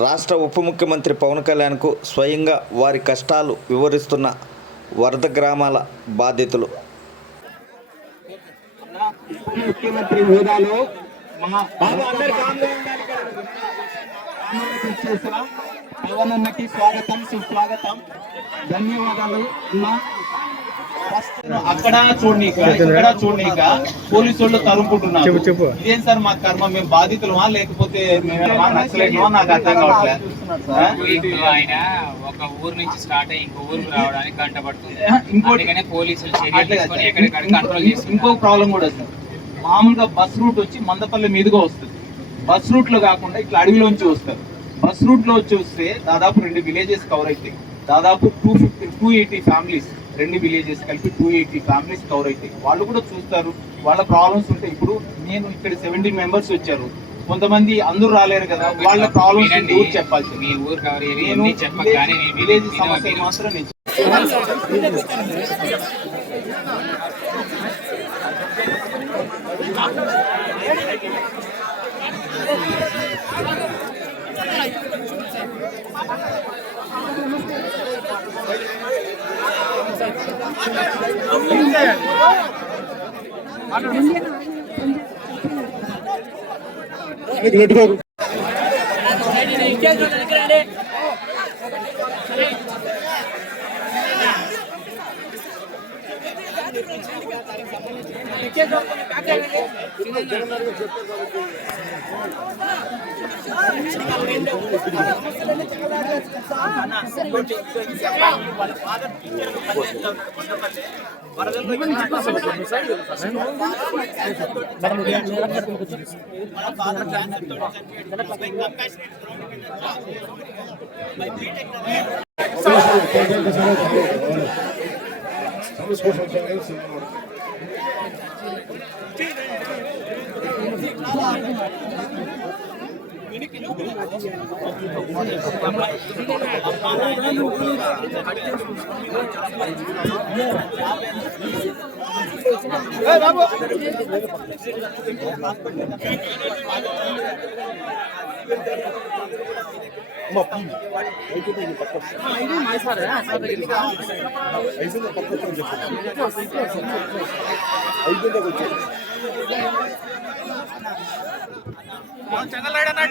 రాష్ట్ర ఉప ముఖ్యమంత్రి పవన్ కళ్యాణ్కు స్వయంగా వారి కష్టాలు వివరిస్తున్న వరద గ్రామాల బాధితులు. ముఖ్యమంత్రి హోదాలో పవన్ అన్నకి స్వాగతం, సుస్వాగతం, ధన్యవాదాలు. అక్కడ చూడనీక ఇక్కడ చూడనీక పోలీసు వాళ్ళు తరుముకుంటున్నారు. ఇదేం సార్ మా కర్మ? మేము బాధితులమా లేకపోతే నక్సలైట్లమా? నాకు అర్థం కావట్లేదు. ఆయన ఒక ఊరు నుంచి స్టార్ట్ అయ్యి ఇంకో ఊరికి రావడానికి గంట పడుతుంది. ఇంకోటి పోలీసులు కంట్రోల్ చేసి ఇంకో ప్రాబ్లం కూడా వస్తుంది. మామూలుగా బస్ రూట్ వచ్చి మందపల్లి మీదుగా వస్తుంది. బస్ రూట్ లో కాకుండా ఇట్లా అడవిలోంచి వస్తారు. బస్ రూట్ లో వచ్చి వస్తే దాదాపు 2 విలేజెస్ కవర్ అవుతాయి. దాదాపు 280 ఫ్యామిలీస్, 2 విలేజెస్ కలిపి 280 ఫ్యామిలీస్ కవర్ అవుతాయి. వాళ్ళు కూడా చూస్తారు, వాళ్ళ ప్రాబ్లమ్స్ ఉంటాయి. ఇప్పుడు నేను ఇక్కడ 17 మెంబర్స్ వచ్చారు, కొంతమంది అందరూ రాలేరు కదా, వాళ్ళ ప్రాబ్లమ్స్ చెప్పాల్సి. మీ ఊరు కవర్ విలేజ్ సమస్య మాత్రం నేను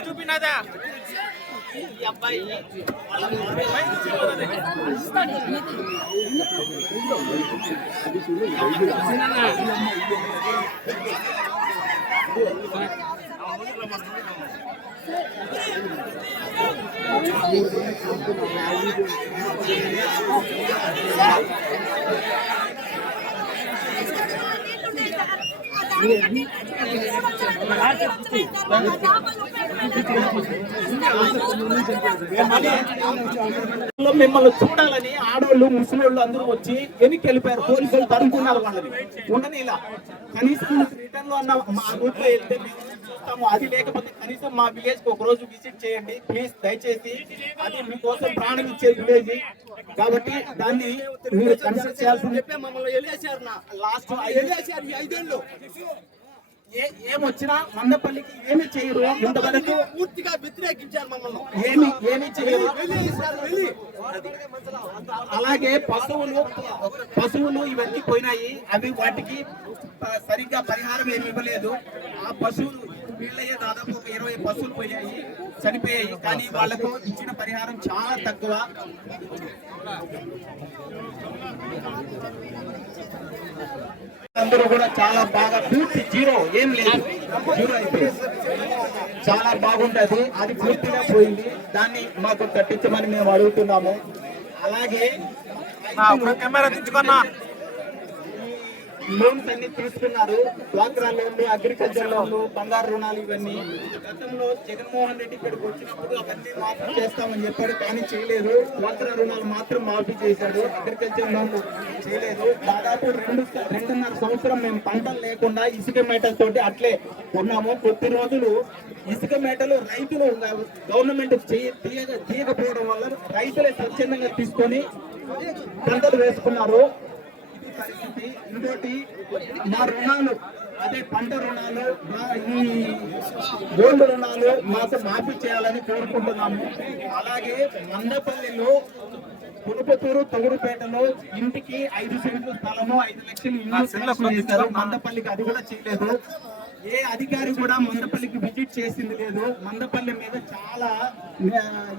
చూపినాదా మిమ్మల్ని చూడాలని ఆడవాళ్ళు ముసలోళ్ళు అందరూ వచ్చి వెనక్కి వెళ్ళిపోయారు. పోలీసులు తరుముకున్నారు వాళ్ళని. ఉండని ఇలా కనీసం రిటర్న్ లో అన్న మా రూట్ లో వెళ్తే చూస్తాము. అది లేకపోతే కనీసం మా విలేజ్ కి ఒక రోజు విజిట్ చేయండి ప్లీజ్, దయచేసి. అది మీకోసం ప్రాణం ఇచ్చే విలేజ్ కాబట్టి దాన్ని మీరు కన్సిడర్ చేయాల్సింది. మమ్మల్ని వెళ్ళేసారు లాస్ట్ 5 ఏమొచ్చినా మందపల్లికి ఏమి చేయరు. ఇంతవరకు పూర్తిగా వ్యతిరేకించారు మమ్మల్ని. ఏమి చేయరు. అలాగే పశువులు ఇవన్నీ పోయినాయి. అవి వాటికి సరిగ్గా పరిహారం ఏమి ఇవ్వలేదు. ఆ పశువులు వీళ్ళయ్యే దాదాపు ఒక 20 పశువులు పోయాయి, చనిపోయాయి. కానీ వాళ్లకు ఇచ్చిన పరిహారం చాలా తక్కువ. అందరూ కూడా చాలా బాగా పూర్తి జీరో, ఏం లేదు, జీరో అయిపోయింది. చాలా బాగుంటది. అది పూర్తిగా పోయింది. దాన్ని మాకు కట్టించమని మేము అడుగుతున్నాము. అలాగే కెమెరా తెచ్చుకున్నా లోన్స్ అన్ని తీసుకున్నారు. డ్వాక్రా లోన్లు, అగ్రికల్చర్ లోన్లు, బంగారు రుణాలు ఇవన్నీ. గతంలో జగన్మోహన్ రెడ్డి ఇక్కడికి వచ్చినప్పుడు అవన్నీ మాఫీ చేస్తామని చెప్పాడు, కానీ చేయలేదు. డ్వాక్రా రుణాలు మాత్రం మాఫీ చేశాడు, అగ్రికల్చర్ లోన్లు చేయలేదు. దాదాపు 2.5 సంవత్సరం మేము పంటలు లేకుండా ఇసుక మేటలతోటి అట్లే ఉన్నాము. కొద్ది రోజులు ఇసుక మేటలు రైతులు గవర్నమెంట్ తీయకపోవడం వల్ల రైతులే స్వచ్ఛందంగా తీసుకొని పంటలు వేసుకున్నారు. పరిస్థితి. ఇంకోటి, మా రుణాలు అదే పంట రుణాలు ఈ గోల్డ్ రుణాలు మాకు మాఫీ చేయాలని కోరుకుంటున్నాము. అలాగే మందపల్లిలో పులుపుతూరు తొగుడుపేటలో ఇంటికి 5 సెంట్లు స్థలము 5 లక్షలు ఇన్వెస్ట్ చేశారు. మందపల్లికి అది కూడా చేయలేదు. ఏ అధికారి కూడా మందపల్లికి విజిట్ చేసింది లేదు. మందపల్లి మీద చాలా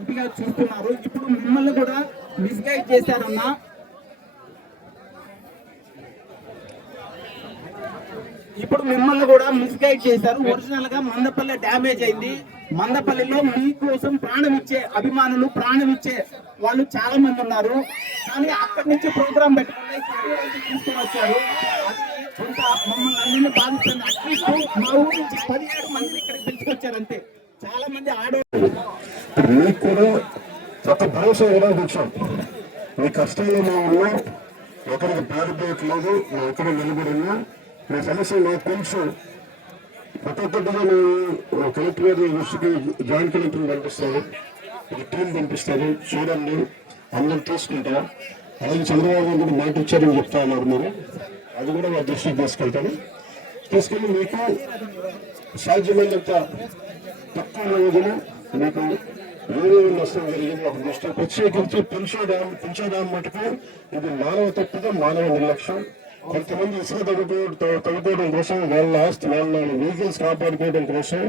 ఇదిగా చూస్తున్నారు. ఇప్పుడు మిమ్మల్ని కూడా మిస్గైడ్ చేశారన్నా. ఇప్పుడు మిమ్మల్ని కూడా మిస్గైడ్ చేశారు. ఒరిజినల్ గా మందపల్లి డ్యామేజ్ అయింది. మందపల్లిలో మీకోసం ప్రాణం ఇచ్చే అభిమానులు, ప్రాణం ఇచ్చే వాళ్ళు చాలా మంది ఉన్నారు. కానీ అక్కడి నుంచి ప్రోగ్రామ్ పెట్టుకుని తీసుకొని వచ్చారు. అది కొంత మమ్మల్ని అందరినీ బాధిస్తుంది. అట్లీస్ట్ మా ఊరు నుంచి 17 మందిని ఇక్కడ పిలుచుకొచ్చారంటే చాలా మంది ఆడవాళ్ళు మీకు కూడా ఒక భరోసా ఇవ్వడానికి వచ్చాం. మీ కష్టంలో మేము ఉన్నాం, ఒకరికి పారిపోయట్లేదు, మేము ఎక్కడ నిలబడి ఉన్నాం. మీ సమస్య నాకు తెలుసు. ఒక్కొక్కటిగా మేము కలెక్టర్ గారి దృష్టికి జాయింట్ కలెక్టర్ పంపిస్తాము, ఒక టీం పంపిస్తారు, చూడండి, అందరం తీసుకుంటాం. అలాగే చంద్రబాబు గారు కూడా మాట ఇచ్చారని చెప్తా ఉన్నారు. మీరు అది కూడా మా దృష్టికి తీసుకెళ్ళి మీకు సాధ్యమైనంత తక్కువ రోజులు మీకు వేరే నష్టం జరిగింది ఒక దృష్టి. ప్రత్యేకించి పెంచా డ్యామ్ మటుకు ఇది మానవ తప్పుగా మానవ నిర్లక్ష్యం. కొంతమంది ఇసుక తగ్గుకోవడం కోసం వాళ్ళ ఆస్తి వాళ్ళ వెహికల్స్ కాపాడుకోవడం కోసం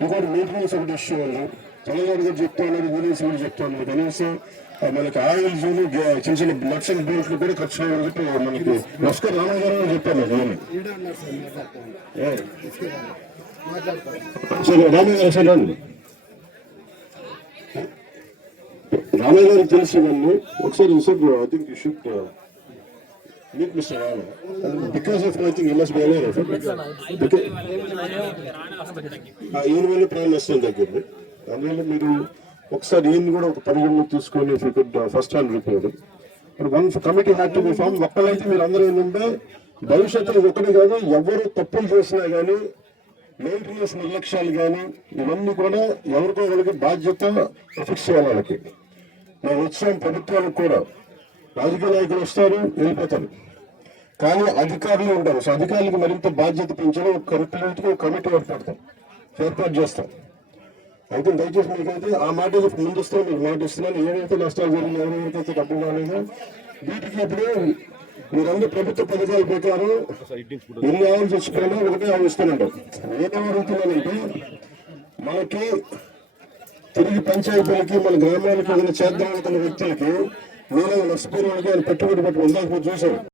ఇంకోటి మెయింటెనెన్స్ ఒకటి ఇష్యూ ఉంది. తెలంగాణ గారు చెప్తా ఉన్నారు, విలేజ్ కూడా చెప్తా ఉన్నారు. కనీసం మనకి ఆయిల్ జోలు చిన్న చిన్న లక్షల బోట్లు కూడా ఖర్చు అయ్యాలని చెప్పి మనకి నస్కర్ రామగారు చెప్పాను. రామగారు సార్ రామయ్య గారికి తెలిసి ఇవన్నీ ఒకసారి I think you should meet Mr. Rana. Because of I think he must be aware of it. ఈయన వల్ల ప్రాణ నష్టం తగ్గింది. అందువల్ల మీరు ఒకసారి ఈయన కూడా ఒక పరిగణలో తీసుకొని first hand report one committee had to be form. ఒక్కలైతే మీరు అందరూ ఏంటంటే భవిష్యత్తులో ఒకటి కాదు, ఎవరు తప్పులు చేసినా కానీ మెయింటెనెన్స్ నిర్లక్ష్యాలు కానీ ఇవన్నీ కూడా ఎవరికో వాళ్ళకి బాధ్యత ఫిక్స్ చేయాలి. వాళ్ళకి మేము వచ్చాం, ప్రభుత్వాలకు కూడా రాజకీయ నాయకులు వస్తారు, వెళ్ళిపోతారు, కానీ అధికారులు ఉంటారు. సో అధికారులకు మరింత బాధ్యత పెంచడం ఒక కమిటీ ఏర్పాటు చేస్తాం. అయితే దయచేసి మీకైతే ఆ మాట ముందుస్తాం, మీకు మాట ఇస్తున్నాను. ఏవైతే నష్టాలు జరిగినాయి, ఎవరికైతే డబ్బు కాలేదో వీటికి ఇప్పుడు మీరందరూ ప్రభుత్వ పథకాల ప్రకారం ఎన్ని ఆవులు చచ్చిపోయినా ఒకటే ఆవు ఇస్తానంటారు. ఏమడుగుతున్నానంటే మనకి తిరిగి పంచాయతీలకి మన గ్రామాలకు ఏదైనా చేద్దాం అనుకున్న వ్యక్తులకి నేను నష్టపోయిన వాళ్ళకి ఆయన పెట్టుబడి పెట్టుకుందాం చూసాను.